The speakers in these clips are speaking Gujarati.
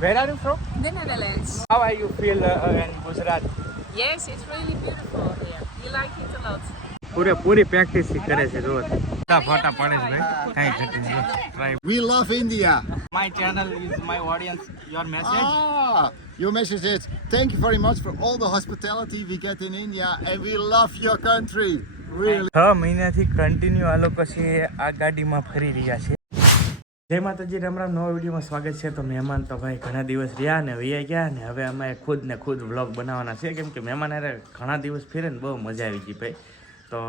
Where are you from? The Netherlands. How are you feel in Gujarat? Yes, it's really beautiful here. You like it a lot. Puri practice કરે છે જો ફોટા પાડે છે ભાઈ કાઈ ઘટે નહીં try We love India. My channel is my audience your message Your message is thank you very much for all the hospitality we get in India and we love your country. Really. 6 મહિનાથી કન્ટિન્યુ આ લોકો છે આ ગાડીમાં ફરી રહ્યા છે. જય માતાજી, રામ રામ. નવા વિડીયોમાં સ્વાગત છે. તો મહેમાન તો ભાઈ ઘણા દિવસ રહ્યા ને વૈયા ગયા ને હવે અમે ખુદ વ્લોગ બનાવવાના છે કેમ કે મહેમાન હારે ઘણા દિવસ ફેરે ને બહુ મજા આવી ગઈ ભાઈ. તો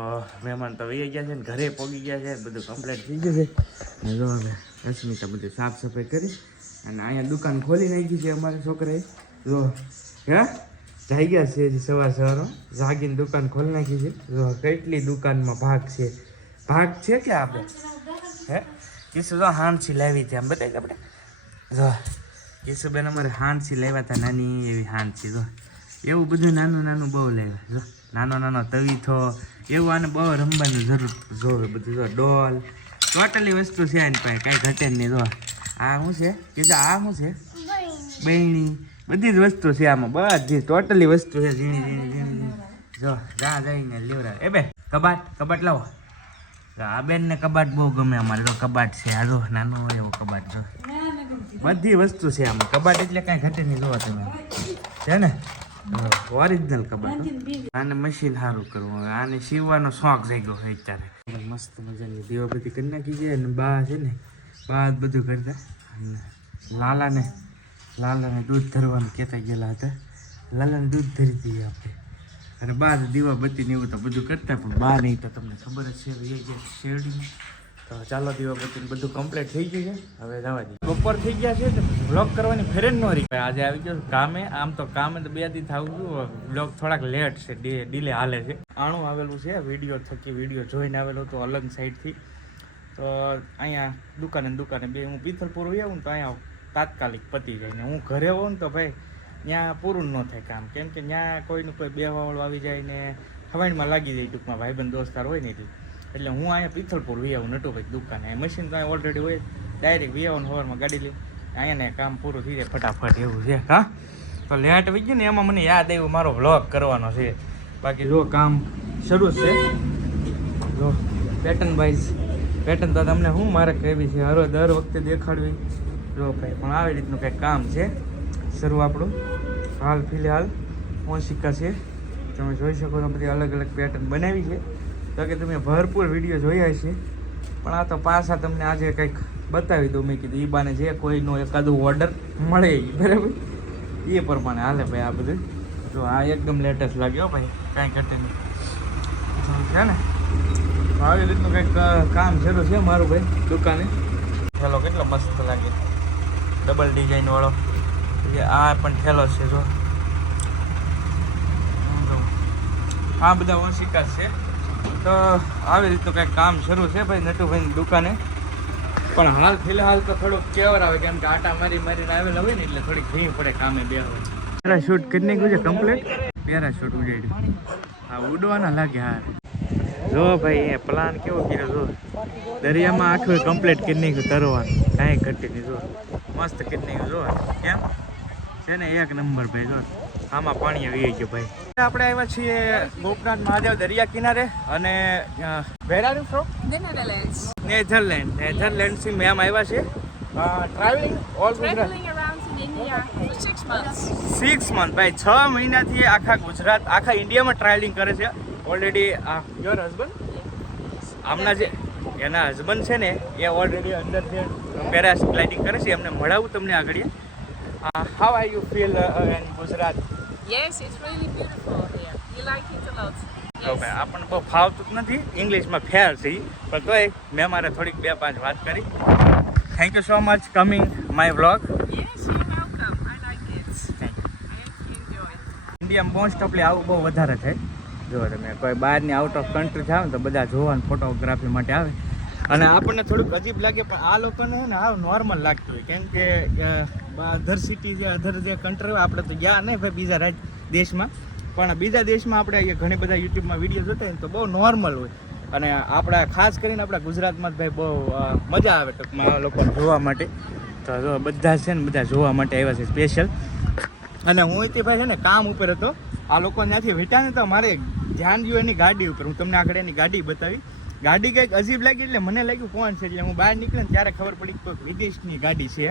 મહેમાન તો વૈયા ગયા છે ને ઘરે પહોંચી ગયા છે, બધું કમ્પ્લીટ થઈ ગયું છે ને જો હવે રશ્મિતા બધી સાફ સફાઈ કરી અને અહીંયા દુકાન ખોલી નાખી છે અમારા છોકરાએ. જો હે જાઈ ગયા છે સવારમાં જાગીને દુકાન ખોલી નાખી છે. જો કેટલી દુકાનમાં ભાગ છે કે આપણે હે કિશુ જો હાંસી લાવી હતી આમ બતાવી આપણે. જો કિશુબેન અમારે હાંસી લાવ્યા હતા, નાની એવી હાંસી. જો એવું બધું નાનું બહુ લાવ્યા. જો નાનો તવીથો એવું આને બહુ રમવાનું જરૂર જોવે બધું. જો ડોલ ટોટલી વસ્તુ છે એની પાસે, કાંઈ ઘટે નહીં. જો આ શું છે કીધું, આ શું છે બહેણી, બધી જ વસ્તુ છે આમાં, બધી ટોટલી વસ્તુ છે ઝીણી. જો જા જઈને લેવરા. એ બે કબાટ લાવો. આ બેનને કબાટ બહુ ગમે અમારે. તો કબાટ છે આ જો નાનો એવો કબાટ. જો બધી વસ્તુ છે આમાં. કબાટ એટલે કાંઈ ઘટે નહીં. જોવો તમે છે ને ઓરિજિનલ કબાટ. આને મશીન સારું કરવું, આને સીવવાનો શોખ જાગ્યો હોય અત્યારે. મસ્ત મજાની દીવા બધી કરી નાખી છે અને બા છે ને બા બધું કરતા. લાલાને દૂધ ધરવાનું કહેતા ગયેલા હતા. લાલાને દૂધ ધરી દઈએ આપણે અને બા દીવા બત્તી ને એવું તો બધું કરતા, પણ બા નહીં તો તમને ખબર જ છે શેરડીમાં. તો ચાલો દીવા બત્તી બધું કમ્પ્લીટ થઈ ગયું છે, હવે જવા દઈએ. બપોર થઈ ગયા છે તો બ્લોગ કરવાની ફેર જ ન રહી. આજે આવી ગયો કામે. આમ તો કામે તો 2 દી થવું ગયું, બ્લોગ થોડાક લેટ છે, ડીલે હાલે છે. આણું આવેલું છે વિડીયો જોઈને આવેલો તો અલગ સાઈડથી. તો અહીંયા દુકાને બે હું પિથલપુર આવું ને તો અહીંયા તાત્કાલિક પતી જાય ને હું ઘરે હોઉં ને તો ભાઈ ત્યાં પૂરું ન થાય કામ, કેમ કે ત્યાં કોઈનું કોઈ બેવાવાળું આવી જાય ને હવાઈમાં લાગી જાય ટૂંકમાં ભાઈબંધ દોસ્તાર હોય ને એટલે હું અહીંયા પિથલપુર આવું નટુભાઈ દુકાને. મશીન તો અહીંયા ઓલરેડી હોય, ડાયરેક્ટ આવું સવારમાં ગાડી લઉં અહીંયા ને કામ પૂરું થઈ જાય ફટાફટ એવું છે. હા તો લેટ આવી ગયું ને એમાં મને યાદ આવ્યું મારો વ્લોગ કરવાનો છે. બાકી જો કામ શરૂ છે. જો પેટર્ન તો તમને શું મારે કહેવી છે, હરો દર વખતે દેખાડવી. જો ભાઈ પણ આવી રીતનું કંઈક કામ છે શરૂ આપણું. હાલ ફિલહાલ ઓશિકા છે, તમે જોઈ શકો છો. બધી અલગ પેટર્ન બનાવી છે. તો કે તમે ભરપૂર વિડીયો જોયા છે, પણ આ તો પાછા તમને આજે કંઈક બતાવી દઉં. મેં કીધું એ બાને જે કોઈનો એકાદું ઓર્ડર મળે બરાબર એ પ્રમાણે હાલે ભાઈ. આ બધું જો આ એકદમ લેટેસ્ટ લાગ્યો ભાઈ, કાંઈ ઘટે નહીં છે ને. આવી રીતનું કંઈક કામ શરૂ છે મારું ભાઈ દુકાને. ઠેલો કેટલો મસ્ત લાગે, ડબલ ડિઝાઇન વાળો. આ પણ ઠેલો છે. જો આ બધા ઓશિકા છે. તો આવી રીતનું કંઈક કામ શરૂ છે ભાઈ નટુભાઈની દુકાને. પણ હાલ ફિલહાલ તો થોડુંક કેવર આવે, કેમ કે આટા મારીને આવેલા હોય ને એટલે થોડીક ભીડ પડે કામે બે હોય. પેરાશૂટ કરી નાખ્યું છે કમ્પ્લીટ. પેરાશૂટ ઉડાડ્યું. હા ઉડવાના લાગે. હા જો ભાઈ એ પ્લાન કેવો કર્યો. જો દરિયામાં આખું કમ્પ્લીટ કરી નાખ્યું તરવાનું, કાંઈ ઘટી નહીં. જો મસ્ત કરી નાખ્યું. જો કેમ છે ને એક નંબર ભાઈ. જો આમાં પાણી આવી ગયું ભાઈ. આપણે આવ્યા છીએ ગોપનાથ મહાદેવ દરિયા કિનારે અને where are you from? The Netherlands. નેધરલેન્ડથી મેમ આવ્યા છે. Travelling around in India for 6 months. 6 month ભાઈ. 6 મહિનાથી આખા ગુજરાત આખા ઇન્ડિયામાં ટ્રાવેલિંગ કરે છે ઓલરેડી. યોર હસબન્ડ આમના જે એના હસબન્ડ છે ને એ ઓલરેડી અંદર છે પેરાગ્લાઇડિંગ કરે છે. એમને મળાવું તમને આગળ. How are you feel in Gujarat? Yes, it's really beautiful here. You like it a lot. તો ભાઈ આપણને બહુ ફાવતું જ નથી, ઇંગ્લિશમાં ફેર છે પણ તોય મેં મારે થોડીક 2-5 વાત કરી. Thank you so much coming my vlog. Yes, you're welcome. I like it. I hope you enjoy. ઇન્ડિયામાં મોસ્ટ ઓફલી આવું બહુ વધારે થાય. જો તમે કોઈ બહારની આઉટ ઓફ કન્ટ્રી જાઓ ને તો બધા જોવાનું ફોટોગ્રાફી માટે આવે અને આપણને થોડુંક અજીબ લાગે, પણ આ લોકોને ને આ નોર્મલ લાગતું હોય. કેમ કે અધર સિટી અધર કન્ટ્રી હોય, આપણે તો ગયા નહીં ભાઈ બીજા દેશમાં, પણ બીજા દેશમાં આપણે ઘણી બધા યુટ્યુબમાં વિડીયો જોતા હોય તો બહુ નોર્મલ હોય. અને આપણા ખાસ કરીને આપણા ગુજરાતમાં જ ભાઈ બહુ મજા આવે ટૂંકમાં લોકોને જોવા માટે. તો જો બધા છે ને બધા જોવા માટે આવ્યા છે સ્પેશિયલ. અને હું તે ભાઈ છે ને કામ ઉપર હતો, આ લોકો ત્યાંથી વીટા ને તો મારે ધ્યાન ગયું એની ગાડી ઉપર. હું તમને આગળ એની ગાડી બતાવી. ગાડી કંઈક અજીબ લાગી એટલે મને લાગ્યું કોણ છે. એટલે હું બહાર નીકળ્યો ને ત્યારે ખબર પડી કે વિદેશની ગાડી છે.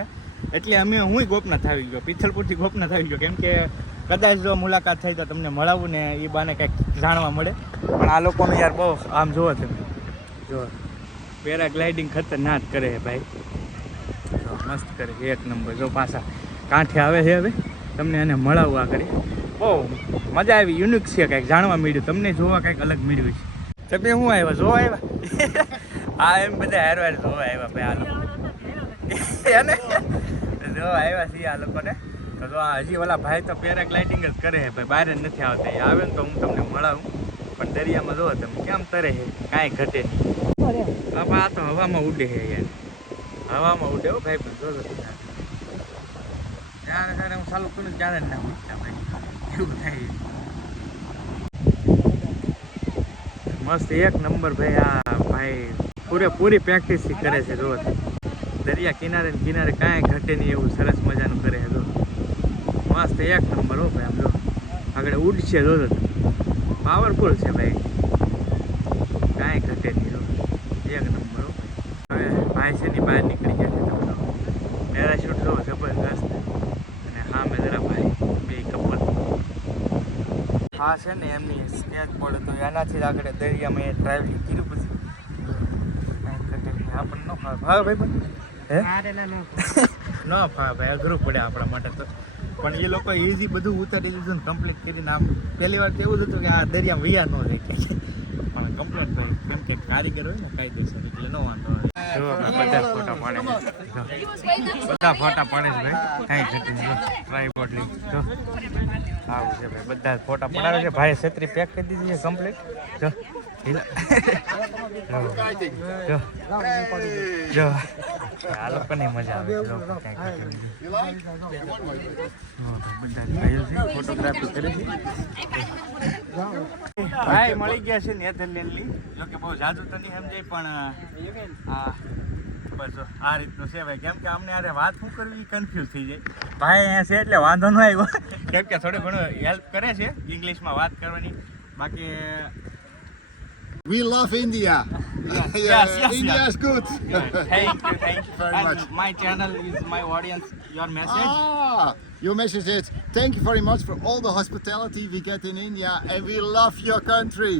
એટલે હું ગોપનાથ આવી ગયો, પિથલપુરથી ગોપનાથ આવી ગયો. કેમ કે કદાચ જો મુલાકાત થઈ તો તમને મળાવું ને એ બાને કંઈક જાણવા મળે. પણ આ લોકોને યાર બહુ આમ જુઓ તમે, જો પેરાગ્લાઇડિંગ ખતરનાક કરે છે ભાઈ, મસ્ત કરે છે, એક નંબર. જો પાછા કાંઠે આવે છે. હવે તમને એને મળાવું આગળ, બહુ મજા આવી, યુનિક છે, કંઈક જાણવા મળ્યું, તમને જોવા કંઈક અલગ મળ્યું છે. તમે શું આવ્યા જોવા આવ્યા? આ એમ બધા હારવાર જોવા આવ્યા ભાઈ આ લોકો એને જોવા આવ્યા છીએ આ લોકોને. તો જો હજી ઓલા ભાઈ તો પેરાગ્લાઇડિંગ જ કરે છે ભાઈ, બહાર જ નથી આવતા. એ આવે ને તો હું તમને મળાવું. પણ દરિયામાં જોવો તમે કેમ તરે છે, કાંઈ ઘટે નહીં. આ તો હવામાં ઉડે છે યાર, હવામાં ઉડે હો ભાઈ. પણ જોજો ત્યારે હું ચાલુ કરું ત્યારે જ ના ઉઠતા ભાઈ, એવું થાય. મસ્ત એક નંબર ભાઈ. આ ભાઈ પૂરેપૂરી પ્રેક્ટિસ કરે છે. જો દરિયા કિનારે ને કિનારે કાંઈ ઘટે નહીં એવું સરસ મજાનું કરે છે. જો મસ્ત એક નંબર હો ભાઈ. આમ જો આગળ ઉડશે, જોજો પાવરફુલ છે ભાઈ, કાંઈ ઘટે નહીં. જો એક નંબર હો ભાઈ. હવે ભાઈ છે ને બહાર નીકળી ગયા છે. પેરાશૂટ જો જબરદસ્ત. અને હા મેં જરા ભાઈ બે કપલ હા છે ને એમની સ્કેચ બોર્ડ હતો, એનાથી આગળ દરિયામાં એ ટ્રાવેલિંગ કર્યું. પછી કાંઈ ઘટે નહીં. આપણને ન ફાવે. હા ભાઈ પણ હે ન ફાવે ભાઈ, અઘરું પડે આપણા માટે તો. પણ એ લોકો ઇઝી બધું ઉતારી દીધું ને કમ્પ્લીટ કરીને. આમ પહેલી વાર તો એવું જ હતું કે આ દરિયા વૈયા ન રહે, પણ કમ્પ્લીટ થયું. કેમ કે કારીગર હોય ને કાયદેસર, એટલે ન વાંધો આવે. બધા ફોટા પાડે છે, બધા ફોટા પાડે છે ભાઈ, કાંઈ ઘટે નહીં. ટ્રાયપોડ લઈ જો આવું છે ભાઈ, બધા ફોટા પડાવે છે. ભાઈ છત્રી પેક કરી દીધી છે કમ્પ્લીટ. જો જો જો આ લોકોની મજા આવે છે. ફોટોગ્રાફી કરે છે ભાઈ. મળી ગયા છે નેધરલેન્ડની. જો કે બહુ જાજુ તો નહીં સમજાય, પણ બસ આ રીતનું છે ભાઈ. કેમ કે અમને યારે વાત શું કરવી કન્ફ્યુઝ થઈ જાય. ભાઈ અહીંયા છે એટલે વાંધો ન આવ્યો, કેમ કે થોડું ઘણું હેલ્પ કરે છે ઇંગ્લિશમાં વાત કરવાની. બાકી We love India. Yes, India yes. is good. Thank you very much. My channel is my audience. Your message. Your message is thank you very much for all the hospitality we get in India, and we love your country.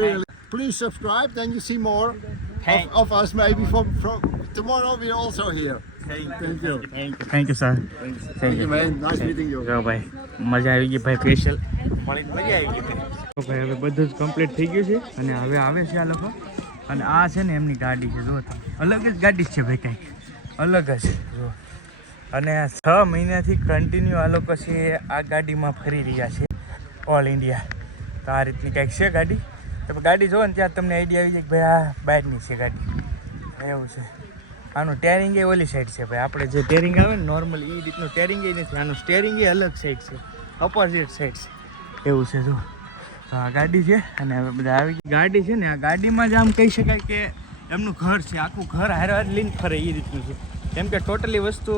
Really. Please subscribe, then you see more of us. Maybe from tomorrow we're also here. Thank you. Thank you, sir. Thank you, man. Nice meeting you. જો ભાઈ મજા આવી ગઈ ભાઈ, સ્પેશિયલ મળી મજા આવી ગઈ ભાઈ. હવે બધું જ કમ્પ્લીટ થઈ ગયું છે અને હવે આવે છે આ લોકો. અને આ છે ને એમની ગાડી છે. જો અલગ જ ગાડી છે ભાઈ, કંઈક અલગ જ જો. અને 6 મહિનાથી કન્ટિન્યુ આ લોકો છે આ ગાડીમાં ફરી રહ્યા છે ઓલ ઇન્ડિયા. તો આ રીતની કંઈક છે ગાડી. તો ગાડી જુઓ ને ત્યાં તમને આઈડિયા આવી જાય કે ભાઈ આ બહારની છે ગાડી, એવું છે. આનું ટેરિંગ એ ઓલી સાઈડ છે ભાઈ. આપણે જે ટેરિંગ આવે ને નોર્મલ એ રીતનું ટેરિંગ એ નથી. આનું સ્ટેરિંગ એ અલગ સાઈડ છે, ઓપોઝિટ સાઈડ છે, એવું છે. જો તો આ ગાડી છે અને હવે બધા આવી ગઈ. ગાડી છે ને આ ગાડીમાં જ આમ કહી શકાય કે એમનું ઘર છે, આખું ઘર હારે લિંક ફરે એ રીતનું છે. કેમ કે ટોટલી વસ્તુ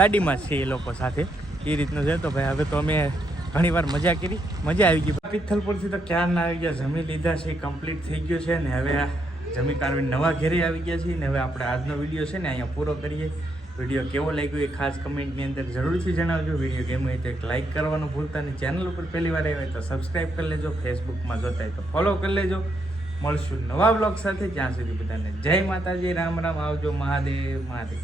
ગાડીમાં જ છે એ લોકો સાથે, એ રીતનું છે. તો ભાઈ હવે તો અમે ઘણી વાર મજા કરી, મજા આવી ગઈ. પિથલપુરથી તો ક્યારના આવી ગયા, જમી લીધા છે, કમ્પ્લીટ થઈ ગયું છે ને હવે જમી કારવીને નવા ઘરે આવી ગયા છીએ. ને હવે આપણે આજનો વિડીયો છે ને અહીંયા પૂરો કરીએ. વિડીયો કેવો લાગ્યો એ ખાસ કમેન્ટની અંદર જરૂરથી જણાવજો. વિડીયો ગમ્યો હોય તો એક લાઇક કરવાનું ભૂલતા નહીં. ચેનલ ઉપર પહેલી વાર આવ્યા હોય તો સબસ્ક્રાઈબ કરી લેજો. ફેસબુકમાં જોતા હોય તો ફોલો કરી લેજો. મળશું નવા બ્લોગ સાથે. ત્યાં સુધી બધાને જય માતાજી, રામ રામ, આવજો, મહાદેવ મહાદેવ.